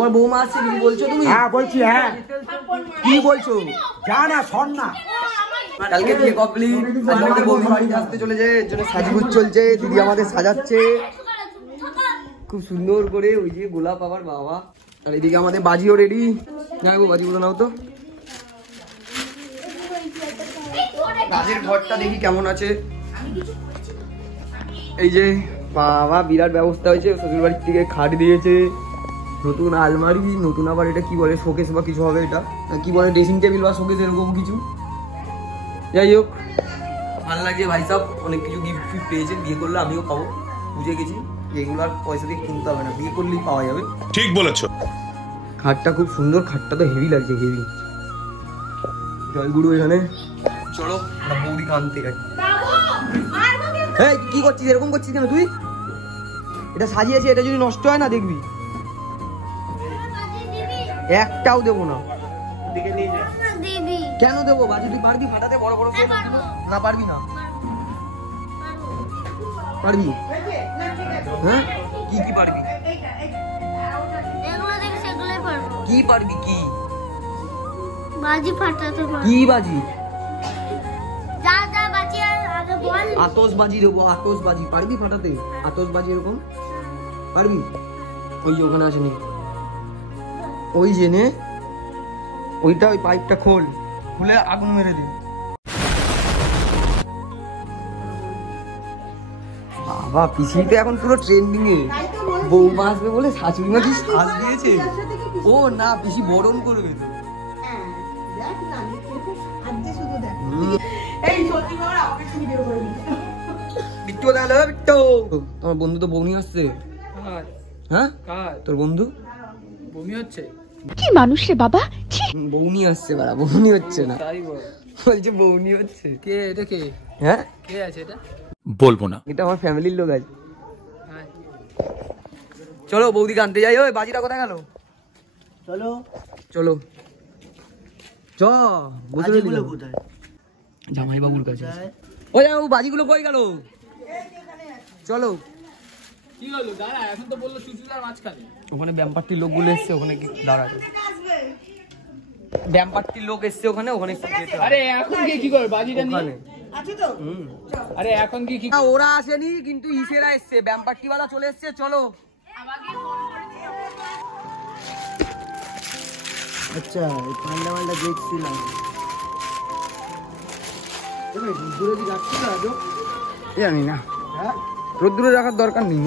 তোমার বৌমা আসছে কি বলছো তুমি? হ্যাঁ বলছি। হ্যাঁ কি বলছো? যা না শোন না, কালকে বিয়ে কমপ্লিট, আজকে বৌদি বাড়িতে আসতে চলেছে, এর জন্য সাজগুজ চলছে। দিদি আমাদের সাজাচ্ছে খুব সুন্দর করে, ওই যে গোলাপ আবার বাবা। আর এদিকে আমাদের বাজিও রেডি। যাই গো বাজিগুলো নাও তো। কাজের ঘরটা দেখি কেমন আছে। এই যে বাবা বিরাট ব্যবস্থা হয়েছে, শ্বশুর বাড়ির থেকে খাট দিয়েছে, নতুন আলমারি, নতুন আবার এটা কি বলে শোকেস বা কিছু হবে, এটা কি বলে ড্রেসিং টেবিল বা শোকেস এরকম কিছু। যাই হোক ভালো লাগছে ভাই সাহেব, অনেক কিছু গিফট ফিফট পেয়েছে। বিয়ে করলে আমিও পাবো, বুঝে গেছি এগুলো আর পয়সা দিয়ে কিনতে হবে না, বিয়ে করলেই পাওয়া যাবে। ঠিক বলেছো। খাটটা খুব সুন্দর, খাটটা তো হেভি লাগছে, হেভি। জয়গুরু এখানে, চলো আমরা বৌদি আনতে গেছি। এই কি করছিস, এরকম করছিস কেন তুই? এটা সাজিয়েছে, এটা যদি নষ্ট হয় না দেখবি, একটাও দেবো না। কেন দেবো বাজি? তুই পারবি ফাটাতে? বড় বড় না পারবি না? পারবি? হ্যাঁ কি কি পারবি? কি পারবি? কি বাজি ফাটাতে পারবি? কি বাজি? যা যা বাজি আগে বল। আতশবাজি দেবো, আতশবাজি। পারবি ফাটাতে আতশবাজি এরকম? পারবি? ওই যে ওখানে আছে নি, ওই যে নে ওইটা, ওই পাইপটা খোল, খুলে আগুন মেরে দে। বাবা পিসি তো এখন পুরো ট্রেন্ডিং এ, বৌমা আসবে বলে শাশুড়ি মা কি সাজ দিয়েছে। ও না পিসি বরণ করবে তো। বিট্টু দাঁড়ালো, বিট্টু তোমার বন্ধু তো বৌনি আসছে। হ্যাঁ তোর বন্ধু বৌনি হচ্ছে? কি মানুষ রে বাবা, বৌনি আসছে, বাড়া বৌনি হচ্ছে না, বলছে বৌনি হচ্ছে। কে এটা? কে? হ্যাঁ কে আছে এটা? বলবো না। এটা আমার ফ্যামিলির লোক আছে। চলো বৌদিকে আনতে যাই। ওই বাজিটা কোথায় গেল? চলো চলো চ, বাজিগুলো কোথায়? জামাই বাবুর কাছে। ওই ও বাজিগুলো কই গেল? চলো। কি হলো দাঁড়া, এখন তো বললো সুসুদার মাঝখানে। ওখানে ব্যাম্পারটির লোকগুলো এসছে, ওখানে কি দাঁড়াবে? ব্যাম্পারটির লোক এসছে ওখানে, ওখানে কি যেতে হবে? আরে এখন কি করবে বাজিটা নিয়ে? আছে তো। আরে এখন কি ওরা আসেনি কিন্তু ইসেরা এসছে, ব্যাম্পারটি वाला চলে এসছে। চলো। আচ্ছা এই পান্ডা মালটা দেখছিলাম। রোদ্দুরে কি যাচ্ছি না আজও? জানি না, রোদ্দুরে রাখার দরকার নেই।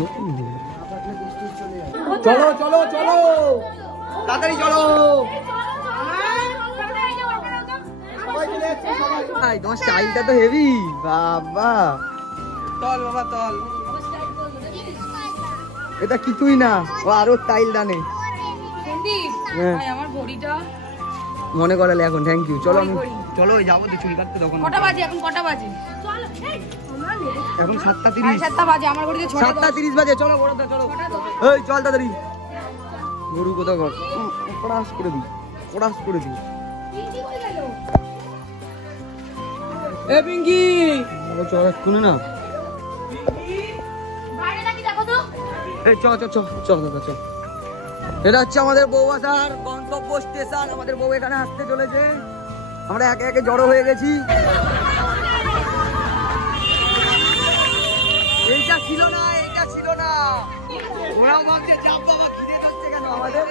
চলো চলো চলো তাড়াতাড়ি চলো। তোমার স্টাইলটা তো হেভি বাবা। চল বাবা চল, এটা কিছুই না, ও আরো স্টাইল জানে। আমার ঘড়িটা মনে করালে এখন, থ্যাংক ইউ। চলো চলো যাবো তো চুল কাটতে। তখন কটা বাজে? এখন কটা বাজে? এখন 7:30। 7টা বাজে, আমার ঘড়িতে 7:30 বাজে। চলো বড়দা চলো। এই চল তাড়াতাড়ি। গরু কোথা কর, পড়াশ করে দিই, পড়াশ করে দিই। এ পিঙ্কি চল এক্ষুনি না। এই চ চ চ চল দাদা চল। এটা হচ্ছে আমাদের বউবাসার গন্তব্য স্টেশন। আমাদের বউ এখানে আসতে চলেছে, আমরা একে একে জড়ো হয়ে গেছি। এইটা ছিল না, এইটা ছিল না। ওরাও ভাবছে চাপ বাবা খিদে পাচ্ছে কেন আমাদের।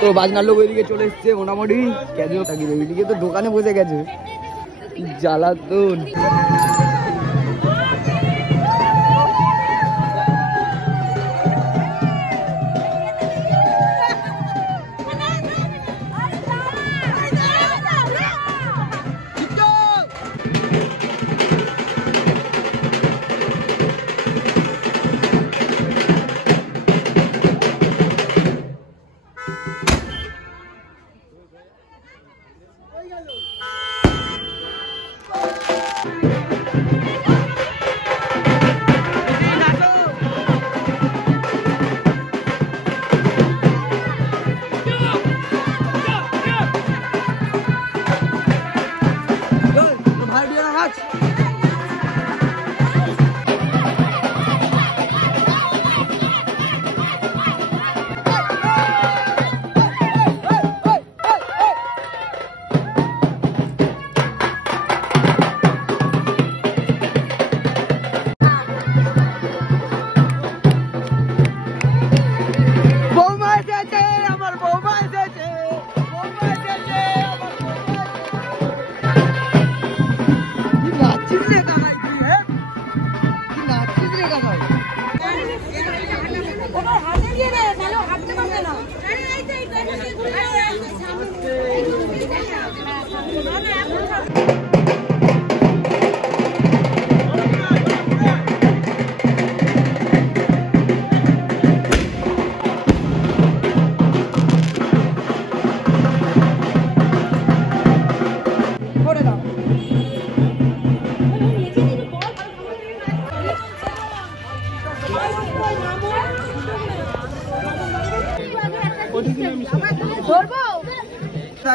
তো বাজনার লোক ওইদিকে চলে এসছে মোটামুটি। ক্যাজুয়াল থাকি, ওইদিকে তো দোকানে বসে গেছে, জ্বালাতন।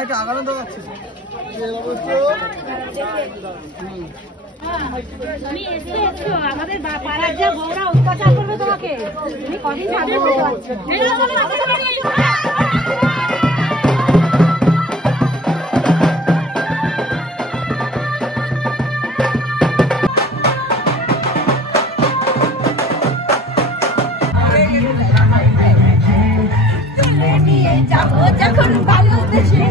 একটু আগানো তো যাচ্ছে। তুমি এসেছো আমাদের পাড়ার যা বউরা অত্যাচার করবে তোমাকে, তুমি কদিন সামনে বলতে পারছো যখন ভালোবেসে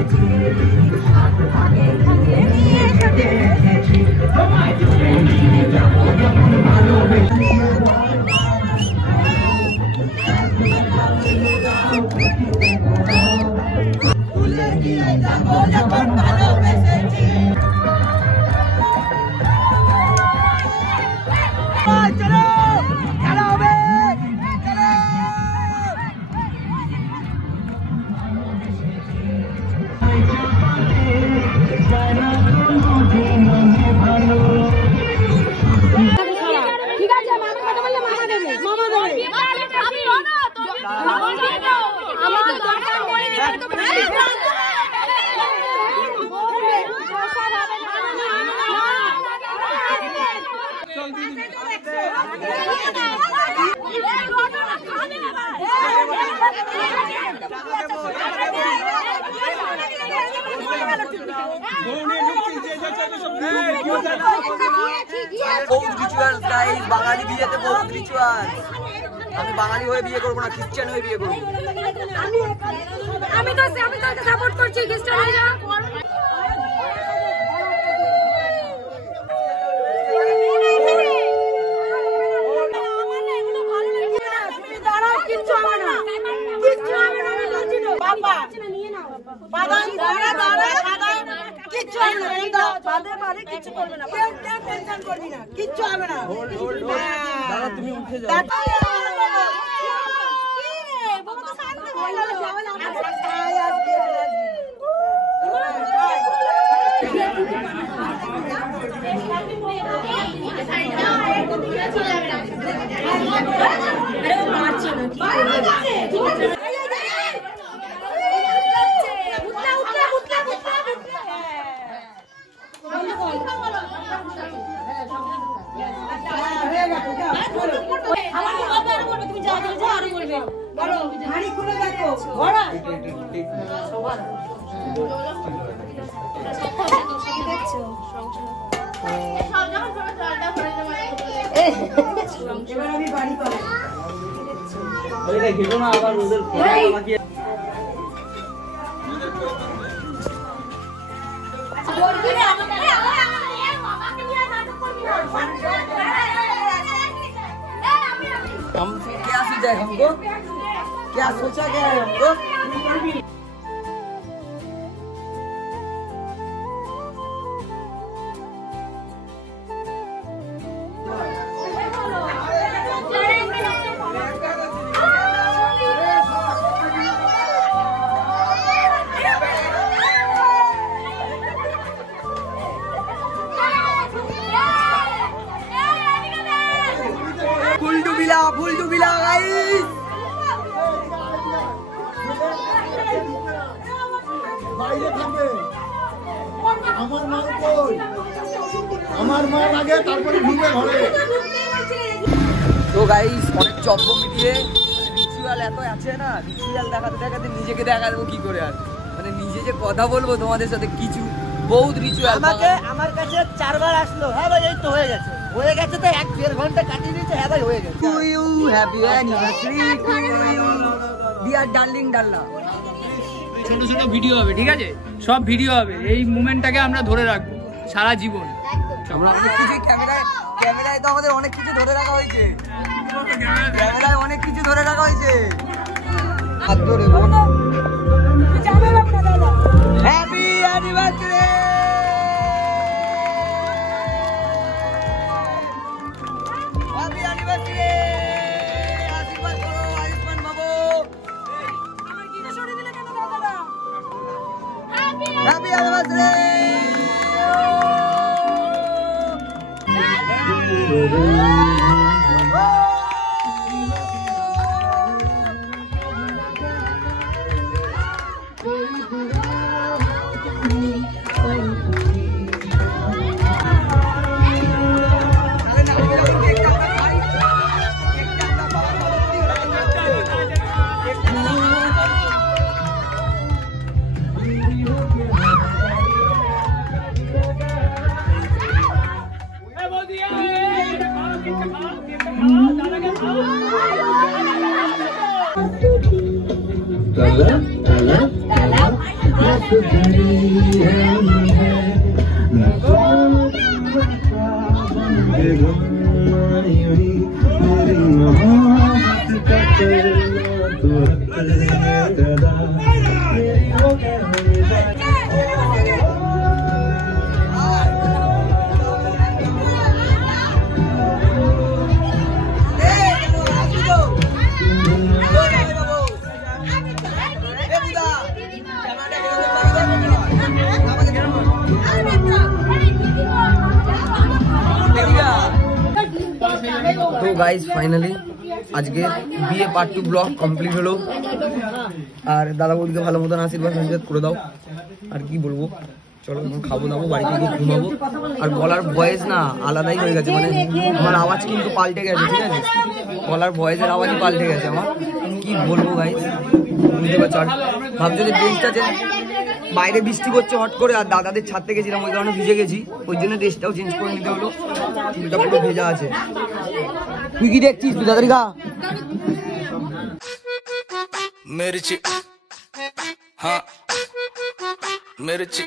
বাঙালি বিয়েতে বহুত রিচুয়াল। আমি বাঙালি হয়ে বিয়ে করবো না, খ্রিস্টান হয়ে বিয়ে করবো। আমি তো সাপোর্ট করছি খ্রিস্টান হয়ে যাও। কিচ্ছু হবে না, তুমি উঠে যাও। क्या सोचा है हमको? क्या सोचा क्या है हमको? फुल डुबिला गाइस। বাইরে থাকবে আমার মা কই, আমার মা আগে তারপরে ঢুকে ঘরে। তো গাইস অনেক চব্য মিলিয়ে রিচুয়াল এত আছে না, রিচুয়াল দেখাতে দেখাতে নিজেকে দেখা দেবো কি করে। আর মানে নিজে যে কথা বলবো তোমাদের সাথে কিছু বহুত রিচুয়াল। আমার কাছে 4 বার আসলো। হ্যাঁ ভাই এই তো হয়ে গেছে তো 1-1.5 ঘন্টা কাটিয়ে দিয়েছে। হ্যাঁ ভাই হয়ে গেছে। To you happy anniversary to you dear darling ডাল্লা। ছোট ছোট ভিডিও হবে, ঠিক আছে? সব ভিডিও হবে, এই মুমেন্টটাকে আমরা ধরে রাখবো সারা জীবন। আমরা অনেক কিছু ক্যামেরায় তো আমাদের অনেক কিছু ধরে রাখা হয়েছে, ক্যামেরায় অনেক কিছু ধরে রাখা হয়েছে। হাত ধরে বোন হ্যাপি অ্যানিভার্সারি। Happy anniversary. আশীর্বাদ করো আয়ুষ্মান বাবু। Happy anniversary. তো গাইজ ফাইনালি আজকে বিয়ে পার্ট 2 ব্লগ কমপ্লিট হলো। আর দাদা বৌদিকে ভালো মতন আশীর্বাদ করে দাও। আর কি বলবো, চলো এখন খাবো দাবো, বাড়িতে গিয়ে ঘুমাবো। আর গলার ভয়েস না আলাদাই হয়ে গেছে, মানে আমার আওয়াজ কিন্তু পাল্টে গেছে, ঠিক আছে? গলার ভয়েসের আওয়াজই পাল্টে গেছে আমার। কি বলবো গাইজ, বুঝতে পারছো? আর ভাবছো যে ড্রেসটা যে বাইরে বৃষ্টি করছে হট করে, আর দাদাদের ছাড়তে গেছিলাম ওই কারণে ভিজে গেছি, ওই জন্য ড্রেসটাও চেঞ্জ করে নিতে হলো। চুলটা পুরো ভেজা আছে। তুই কি দেখছিস? তুই তাড়াতাড়ি গা। मिर्ची हाँ मिर्ची